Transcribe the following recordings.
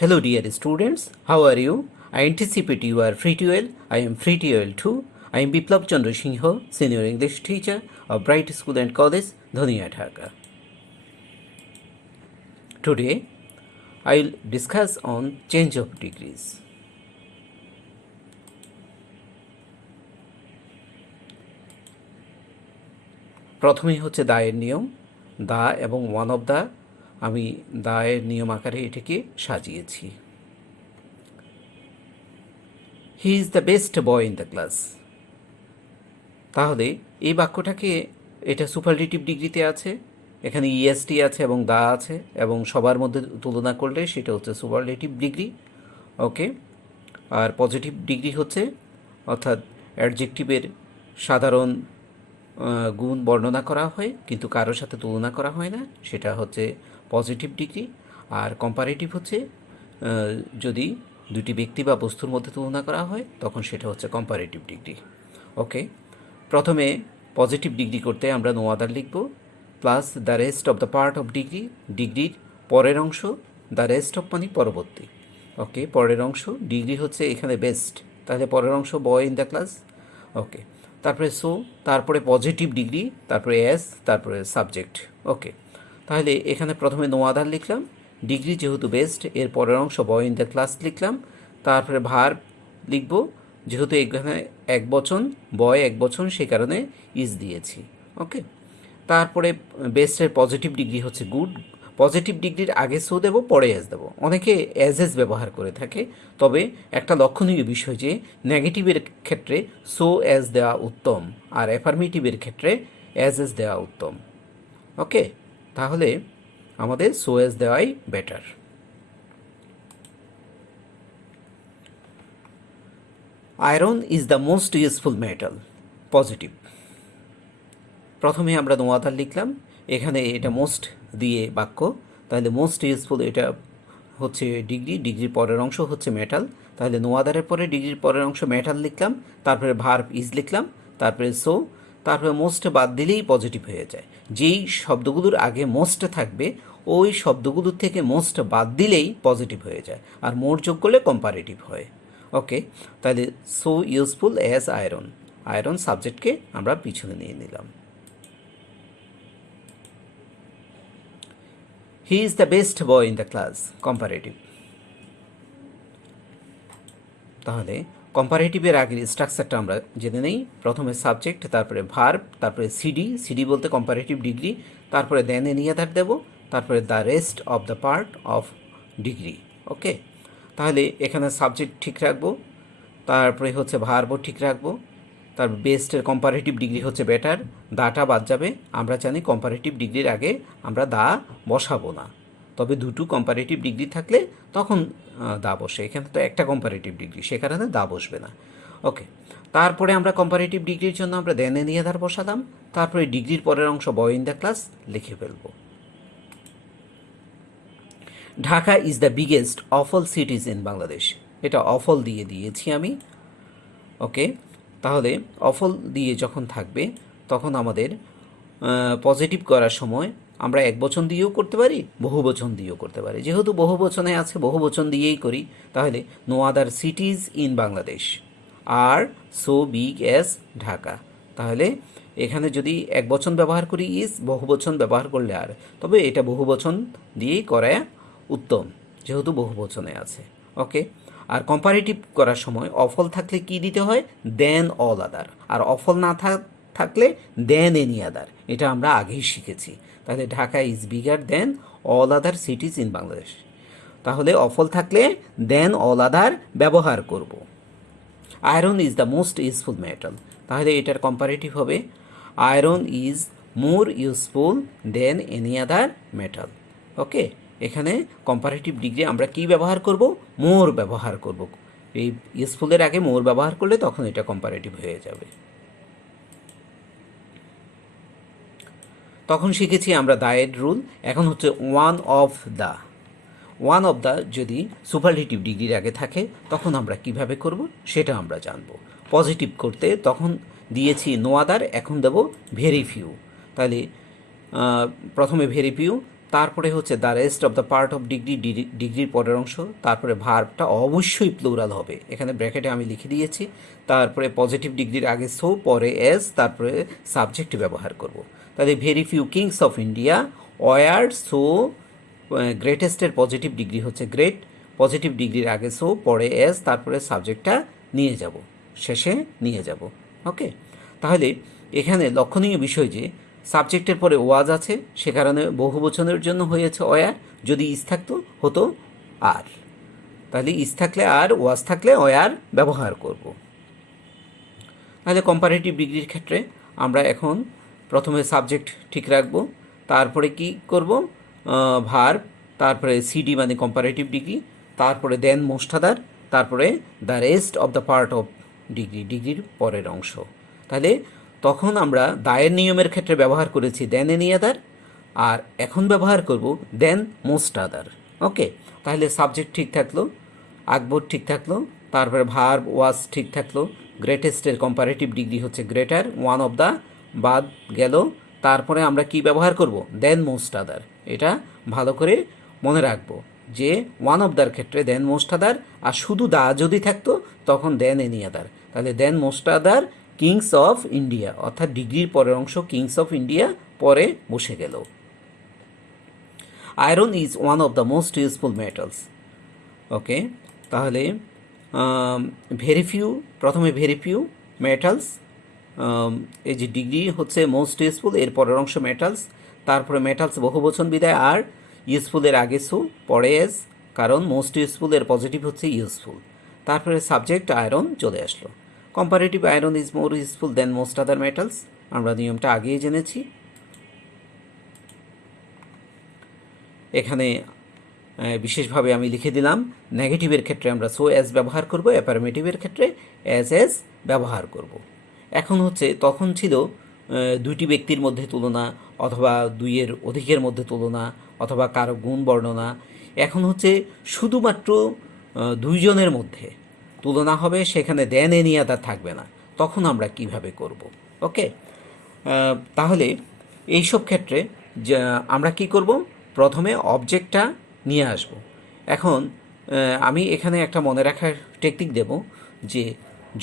Hello, dear students. How are you? I anticipate you are free to well. I am free to well too. I am Biplab Chandra Singh, Senior English Teacher of Bright School and College, Dhania, Dhaka. Today, I will discuss on change of degrees. প্রথমেই হচ্ছে দায়ের নিয়ম, দা এবং one of the. আমি দায়ের নিয়ম আকারে এটাকে সাজিয়েছি। হি is the best boy in the class. তাহলে এই বাক্যটাকে এটা সুপারলেটিভ ডিগ্রিতে আছে, এখানে ইএসটি আছে এবং দা আছে, এবং সবার মধ্যে তুলনা করলে সেটা হচ্ছে সুপারলেটিভ ডিগ্রি। ওকে, আর পজিটিভ ডিগ্রি হচ্ছে অর্থাৎ অ্যাডজেক্টিভের সাধারণ গুণ বর্ণনা করা হয় কিন্তু কারোর সাথে তুলনা করা হয় না, সেটা হচ্ছে পজিটিভ ডিগ্রি। আর কম্পারেটিভ হচ্ছে যদি দুটি ব্যক্তি বা বস্তুর মধ্যে তুলনা করা হয় তখন সেটা হচ্ছে কম্পারেটিভ ডিগ্রি। ওকে, প্রথমে পজিটিভ ডিগ্রি করতে আমরা নো আদার লিখব, plus the rest of the part of degree, ডিগ্রির পরের অংশ, দ্য রেস্ট অফ মানে পরবর্তী। ওকে, পরের অংশ, ডিগ্রি হচ্ছে এখানে বেস্ট, তাহলে পরের অংশ বয় ইন দ্য ক্লাস। ওকে, তারপরে সো, তারপরে পজিটিভ ডিগ্রি, তারপরে এস, তারপরে সাবজেক্ট। ওকে, তাহলে এখানে প্রথমে নো আদার লিখলাম, ডিগ্রি যেহেতু বেস্ট এর পরের অংশ বয় ইন দ্য ক্লাস লিখলাম, তারপরে ভার্ব লিখব, যেহেতু এখানে এক বচন, বয় এক বচন, সেই কারণে ইজ দিয়েছি। ওকে, তারপরে বেস্টের পজিটিভ ডিগ্রি হচ্ছে গুড, পজিটিভ ডিগ্রির আগে সো দেবো, পরে এস দেবো। অনেকে এস ব্যবহার করে থাকে, তবে একটা লক্ষণীয় বিষয় যে নেগেটিভের ক্ষেত্রে সো এস দেওয়া উত্তম, আর অ্যাফার্মেটিভের ক্ষেত্রে এস দেওয়া উত্তম। ওকে, তাহলে আমাদের সো এস দেওয়াই better. Iron is the most useful metal, positive. প্রথমে আমরা নো আদার লিখলাম, এখানে এটা মোস্ট দিয়ে বাক্য, তাহলে মোস্ট ইউজফুল এটা হচ্ছে ডিগ্রি, ডিগ্রির পরের অংশ হচ্ছে মেটাল, তাহলে নো আদারের পরে ডিগ্রির পরের অংশ মেটাল লিখলাম, তারপরে ভার্ব ইজ লিখলাম, তারপরে সো, তারপরে মোস্ট বাদ দিলেই পজিটিভ হয়ে যায়। যেই শব্দগুলোর আগে মোস্ট থাকবে ওই শব্দগুলোর থেকে মোস্ট বাদ দিলেই পজিটিভ হয়ে যায়, আর মোর যোগ করলে কম্পারেটিভ হয়। ওকে, তাহলে so useful as iron, iron সাবজেক্টকে আমরা পিছনে নিয়ে নিলাম। He is the best boy in the class, comparative. তাহলে কম্পারেটিভের আগের স্ট্রাকচারটা আমরা জেনে নেই, প্রথমে সাবজেক্ট, তারপরে ভার্ব, তারপরে সিডি, সিডি বলতে কম্পারেটিভ ডিগ্রি, তারপরে দেন এনি আদার দেব, তারপরে the rest of the part of degree. Okay, তাহলে এখানে সাবজেক্ট ঠিক রাখবো, তারপরে হচ্ছে ভার্বও ঠিক রাখবো, তার বেস্টের কম্পারেটিভ ডিগ্রি হচ্ছে বেটার, দাটা বাদ যাবে। আমরা জানি কম্পারেটিভ ডিগ্রির আগে আমরা দা বসাবো না, তবে দুটো কম্পারেটিভ ডিগ্রি থাকলে তখন দা বসে, এখানে তো একটা কম্পারেটিভ ডিগ্রি, সে কারণে দা বসবে না। ওকে, তারপরে আমরা কম্পারেটিভ ডিগ্রির জন্য আমরা দেন এনি আদার বসালাম, তারপরে ডিগ্রির পরের অংশ বয় ইন দ্য ক্লাস লিখে ফেলবো। Dhaka is the biggest of all cities in Bangladesh, এটা অফল দিয়ে দিয়েছি আমি। ওকে, তাহলে অফল দিয়ে যখন থাকবে তখন আমাদের পজিটিভ করার সময় আমরা এক বচন দিয়েও করতে পারি, বহু বচন দিয়েও করতে পারি। যেহেতু বহু বচনে আছে বহু বচন দিয়েই করি, তাহলে no other cities in Bangladesh are so big as Dhaka. তাহলে এখানে যদি এক বচন ব্যবহার করি ইজ, বহু বচন ব্যবহার করলে আর, তবে এটা বহু বচন দিয়েই করা উত্তম যেহেতু বহু বচনে আছে। ওকে, আর কম্পারেটিভ করার সময় অফল থাকলে কি দিতে হয়, দেন অল আদার, আর অফল না থাকলে দেন এনি আদার, এটা আমরা আগেই শিখেছি। তাহলে Dhaka is bigger than all other cities in Bangladesh, তাহলে অফল থাকলে দেন অল আদার ব্যবহার করব। Iron is the most useful metal, তাহলে এটার কম্পারেটিভ হবে iron is more useful than any other metal. Okay, এখানে কম্পারেটিভ ডিগ্রি আমরা কি ব্যবহার করব, মোর ব্যবহার করব। এই ইউজফুলের আগে মোর ব্যবহার করলে তখন এটা কম্পারেটিভ হয়ে যাবে। তখন শিখেছি আমরা দায়ের রুল, এখন হচ্ছে one of the. One of the যদি সুপারলেটিভ ডিগ্রির আগে থাকে তখন আমরা কিভাবে করব সেটা আমরা জানব। পজিটিভ করতে তখন দিয়েছি নো আদার, এখন দেব ভেরি ফিউ। তাহলে প্রথমে ভেরি ফিউ, তারপরে হচ্ছে the rest of the part of degree, ডিগ্রির পরের অংশ, তারপরে ভার্বটা অবশ্যই প্লুরাল হবে, এখানে ব্র্যাকেটে আমি লিখে দিয়েছি। তারপরে পজিটিভ ডিগ্রির আগে সো, পরে এস, তারপরে সাবজেক্ট ব্যবহার করব। তাহলে very few kings of India were so, গ্রেটেস্টের পজিটিভ ডিগ্রি হচ্ছে গ্রেট, পজিটিভ ডিগ্রির আগে সো, পরে এস, তারপরে সাবজেক্টটা নিয়ে যাব, শেষে নিয়ে যাব। ওকে, তাহলে এখানে লক্ষণীয় বিষয় যে সাবজেক্টের পরে ওয়াজ আছে, সে কারণে বহুবচনের জন্য হয়েছে অয়ার, যদি ইস থাকতো হতো আর, তাহলে ইস থাকলে আর, ওয়াজ থাকলে অয়ার ব্যবহার করব। তাহলে কম্পারেটিভ ডিগ্রির ক্ষেত্রে আমরা এখন প্রথমে সাবজেক্ট ঠিক রাখব, তারপরে কি করব, ভার্ব, তারপরে সিডি মানে কম্পারেটিভ ডিগ্রি, তারপরে দেন মোস্ট আদার, তারপরে the rest of the part of degree, ডিগ্রির পরের অংশ। তাহলে তখন আমরা দায়ের নিয়মের ক্ষেত্রে ব্যবহার করেছি দেন এনি আদার, আর এখন ব্যবহার করব দেন মোস্ট আদার। ওকে, তাহলে সাবজেক্ট ঠিক থাকলো, আকবর ঠিক থাকলো, তারপরে ভার্ব ওয়াজ ঠিক থাকলো, গ্রেটেস্টের কম্পারেটিভ ডিগ্রি হচ্ছে গ্রেটার, ওয়ান অফ দ্য বাদ গেল, তারপরে আমরা কি ব্যবহার করব, দেন মোস্ট আদার। এটা ভালো করে মনে রাখবো যে ওয়ান অফ দ্যার ক্ষেত্রে দেন মোস্ট আদার, আর শুধু দা যদি থাকতো তখন দেন এনি আদার। তাহলে than most other kings of India, অর্থাৎ ডিগ্রির পরের অংশ কিংস অফ ইন্ডিয়া পরে বসে গেল। Iron is one of the most useful metals. Okay, তাহলে ভেরি ফিউ, প্রথমে ভেরি ফিউ মেটালস, এই যে ডিগ্রি হচ্ছে মোস্ট ইউজফুল, এর পরের অংশ মেটালস, তারপরে মেটালস বহুবচন বিদায় আর, ইউজফুলের আগে সু, পরে এস, কারণ মোস্ট ইউজফুলের পজিটিভ হচ্ছে ইউজফুল, তারপরে সাবজেক্ট আয়রন চলে আসলো। Comparative iron is more useful than most other metals, আমরা নিয়মটা আগেই জেনেছি। এখানে বিশেষভাবে আমি লিখে দিলাম, নেগেটিভের ক্ষেত্রে আমরা সো অ্যাজ ব্যবহার করব, অ্যাফার্মেটিভের ক্ষেত্রে অ্যাজ ব্যবহার করব। এখন হচ্ছে তখন ছিল দুইটি ব্যক্তির মধ্যে তুলনা, অথবা দুইয়ের অধিকের মধ্যে তুলনা, অথবা কারো গুণ বর্ণনা। এখন হচ্ছে শুধুমাত্র দুইজনের মধ্যে তুলনা হবে, সেখানে দেন এনি আদার থাকবে না। তখন আমরা কিভাবে করব? ওকে, তাহলে এইসব ক্ষেত্রে আমরা কি করব, প্রথমে অবজেক্টটা নিয়ে আসব। এখন আমি এখানে একটা মনে রাখার টেকনিক দেব যে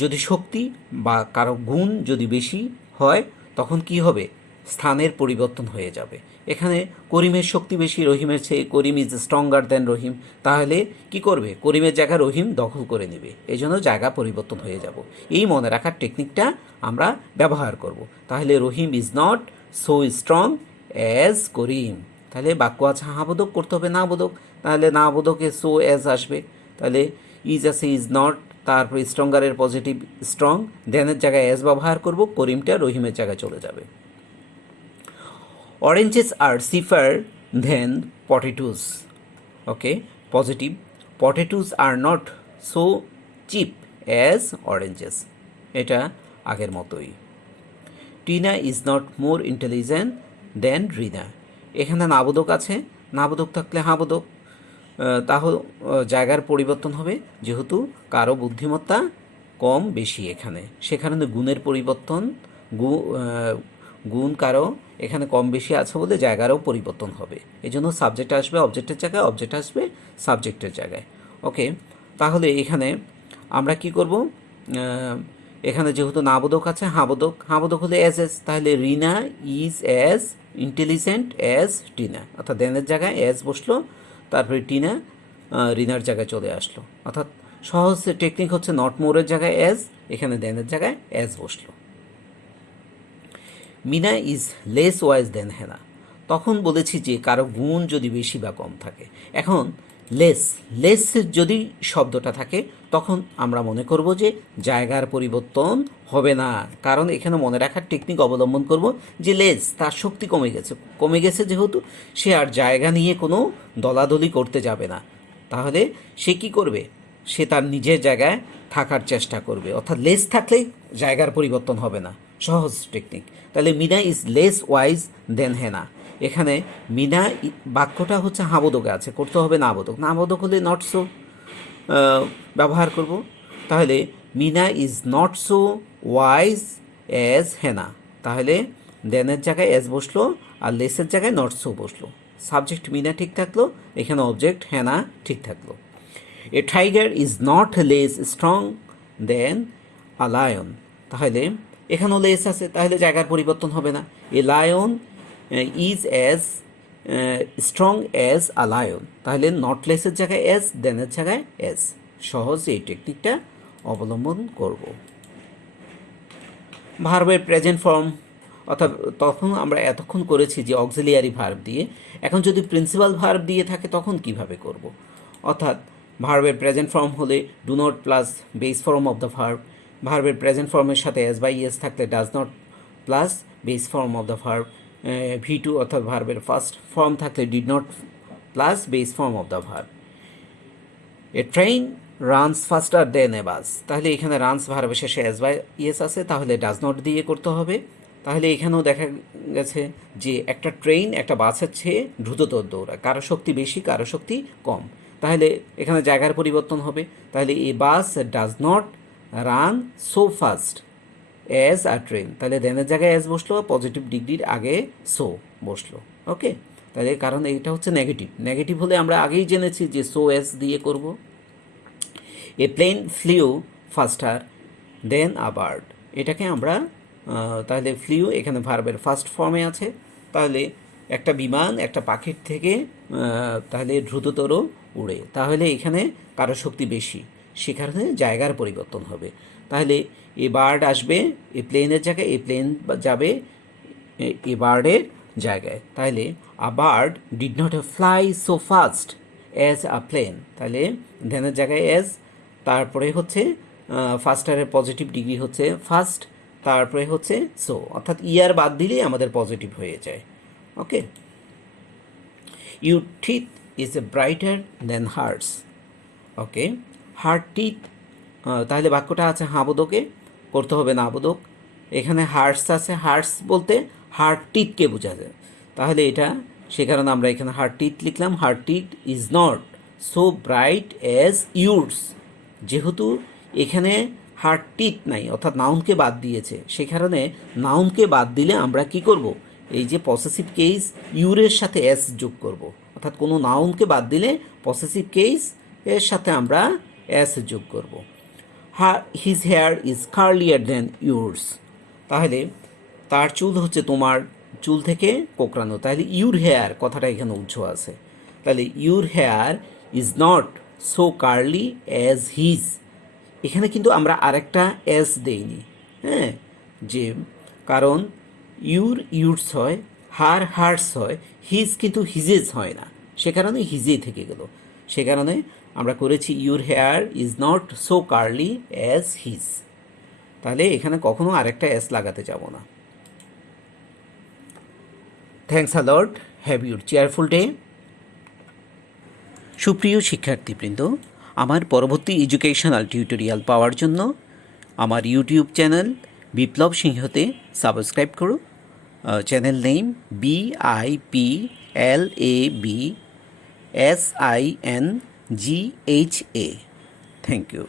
যদি শক্তি বা কারো গুণ যদি বেশি হয় তখন কি হবে, স্থানের পরিবর্তন হয়ে যাবে। এখানে করিমের শক্তি বেশি রহিমের চেয়ে, করিম ইজ স্ট্রঙ্গার দেন রহিম, তাহলে কি করবে, করিমের জায়গা রহিম দখল করে নেবে, এই জন্য জায়গা পরিবর্তন হয়ে যাব। এই মনে রাখার টেকনিকটা আমরা ব্যবহার করব। তাহলে Rahim is not so strong as Karim, তাহলে বাক্য আছে হাবোধক, করতে হবে না বোধক, তাহলে না বোধকে সো অ্যাজ আসবে। তাহলে ইজ আছে ইজ নট, তারপর স্ট্রঙ্গারের পজিটিভ স্ট্রং, দেনের জায়গায় অ্যাজ ব্যবহার করব, করিমটা রহিমের জায়গায় চলে যাবে। Oranges are cheaper than potatoes. Okay, positive, potatoes are not so cheap as oranges, এটা আগের মতোই। Tina is not more intelligent than Rina, এখানে নাবোধক আছে, নাবোধক থাকলে হাবোধক, তাহলে জায়গার পরিবর্তন হবে, যেহেতু কারো বুদ্ধিমত্তা কম বেশি এখানে, সে কারণে গুণের পরিবর্তন, গুণ কারো এখানে কম বেশি আছে বলে জায়গারও পরিবর্তন হবে, এই জন্য সাবজেক্ট আসবে অবজেক্টের জায়গায়, অবজেক্ট আসবে সাবজেক্টের জায়গায়। ওকে, তাহলে এখানে আমরা কি করব, এখানে যেহেতু নাবোধক আছে, হাবোধক, হাবোধক হলে অ্যাজ এস, তাহলে Rina is as intelligent as Tina, অর্থাৎ দেনের জায়গায় অ্যাজ বসলো, তারপরে টিনা রিনার জায়গায় চলে আসলো। অর্থাৎ সহজ টেকনিক হচ্ছে নট মোরের জায়গায় অ্যাজ, এখানে দেনের জায়গায় অ্যাজ বসলো। মিনা ইজ লেস ওয়াইজ দেন হেনা, তখন বলেছি যে কারো গুণ যদি বেশি বা কম থাকে। এখন লেস, লেস যদি শব্দটা থাকে তখন আমরা মনে করব যে জায়গার পরিবর্তন হবে না, কারণ এখানে মনে রাখার টেকনিক অবলম্বন করব যে লেস তার শক্তি কমে গেছে, কমে গেছে যেহেতু সে আর জায়গা নিয়ে কোনো দলাদলি করতে যাবে না, তাহলে সে কি করবে, সে তার নিজের জায়গায় থাকার চেষ্টা করবে, অর্থাৎ লেস থাকলেই জায়গার পরিবর্তন হবে না, সহজ টেকনিক। তাহলে মিনা ইজ লেস ওয়াইজ দেন হেনা, এখানে মিনা বাক্যটা হচ্ছে হাবোধকে আছে, করতে হবে নাবোধক, নাবোধক হলে নট সো ব্যবহার করব। তাহলে Mina is not so wise as Hena, তাহলে দেনের জায়গায় অ্যাজ বসলো আর লেসের জায়গায় নট সো বসলো, সাবজেক্ট মিনা ঠিক থাকলো, এখানে অবজেক্ট হ্যানা ঠিক থাকলো। A tiger is not less strong than a lion, তাহলে এখানেও লেস আছে, তাহলে জায়গার পরিবর্তন হবে না। A lion is as strong as a lion, তাহলে নট লেসের জায়গায় অ্যাজ, দেনের জায়গায় অ্যাজ। সহজ এই টেকনিকটা অবলম্বন করব। ভার্বের প্রেজেন্ট ফর্ম, অর্থাৎ তখন আমরা এতক্ষণ করেছি যে অক্সিলিয়ারি ভার্ব দিয়ে, এখন যদি প্রিন্সিপাল ভার্ব দিয়ে থাকে তখন কিভাবে করব। অর্থাৎ ভার্বের প্রেজেন্ট ফর্ম হলে do not plus base form of the verb, ভার্বের প্রেজেন্ট ফর্মের সাথে এস বাই এস থাকলে does not plus base form of the verb, V2 অর্থাৎ ভার্বের ফার্স্ট ফর্ম থাকলে did not plus base form of the verb. A train runs faster than a bus, তাহলে এখানে runs ভার্বের শেষে এস বাই ইয়েস আছে, তাহলে ডাজ নট দিয়ে করতে হবে। তাহলে এখানেও দেখা গেছে যে একটা ট্রেন একটা বাসের চেয়ে দ্রুততর দৌড়ায়, কারো শক্তি বেশি কারো শক্তি কম, তাহলে এখানে জায়গার পরিবর্তন হবে। তাহলে a bus does not run so fast as a train, তাহলে দেনের জায়গায় অ্যাজ বসলো, পজিটিভ ডিগ্রির আগে সো বসলো। ওকে, তাহলে কারণ এইটা হচ্ছে নেগেটিভ, নেগেটিভ হলে আমরা আগেই জেনেছি যে সো অ্যাজ দিয়ে করব। A plane flew faster than a bird, এটাকে আমরা তাহলে ফ্লিউ এখানে ভার্বের ফার্স্ট ফর্মে আছে, তাহলে একটা বিমান একটা পাখির থেকে তাহলে দ্রুততর উড়ে, তাহলে এখানে কারো শক্তি বেশি, সে কারণে জায়গার পরিবর্তন হবে। তাহলে এ বার্ড আসবে এ প্লেনের জায়গায়, এ প্লেন যাবে এ বার্ডের জায়গায়, তাহলে a bird did not fly so fast as a plane, তাহলে ধ্যানের জায়গায় অ্যাজ, তারপরে হচ্ছে ফাস্টারের পজিটিভ ডিগ্রি হচ্ছে ফার্স্ট, তারপরে হচ্ছে সো, অর্থাৎ ইয়ার বাদ দিলেই আমাদের পজিটিভ হয়ে যায়। Okay, your teeth is a brighter than hearts. Okay, heart teeth, তাহলে বাক্যটা আছে হাবোদকে, করতে হবে না আবোদক, এখানে হার্টস আছে, হার্টস বলতে হার্ট টিথকে বোঝা যায়, তাহলে এটা সে কারণে আমরা এখানে হার্ট টিথ লিখলাম। Heart teeth is not so bright as yours, যেহেতু এখানে হার্ট টিথ নাই অর্থাৎ নাউনকে বাদ দিয়েছে, সে কারণে নাউনকে বাদ দিলে আমরা কি করব, এই যে পসেসিভ কেস ইউরের সাথে এস যোগ করব, অর্থাৎ কোনো নাউনকে বাদ দিলে পসেসিভ কেস এর সাথে আমরা এস যোগ করব। His hair is curlier than yours, তাহলে তার চুল হচ্ছে তোমার চুল থেকে কোঁকড়ানো, তাহলে ইউর হেয়ার কথাটা এখানে উজ্জ্ব আছে, তাহলে your hair is not so curly as his, এখানে কিন্তু আমরা আরেকটা এস দেইনি, হ্যাঁ, যে কারণ ইউরস হয়, হার্টস হয়, হিজ কিন্তু হিজেস হয় না, সে কারণে হিজে থেকে গেল, সে কারণে আমরা করেছি your hair is not so curly as his, তাহলে এখানে কখনো আরেকটা এস লাগাতে যাব না। Thanks a lot, have your cheerful day. সুপ্রিয় শিক্ষার্থীবৃন্দ, আমার পরবর্তী এডুকেশনাল টিউটোরিয়াল পাওয়ার জন্য আমার ইউটিউব চ্যানেল বিপ্লব সিংহতে সাবস্ক্রাইব করো। Channel name BIPLABSINGHA। Thank you.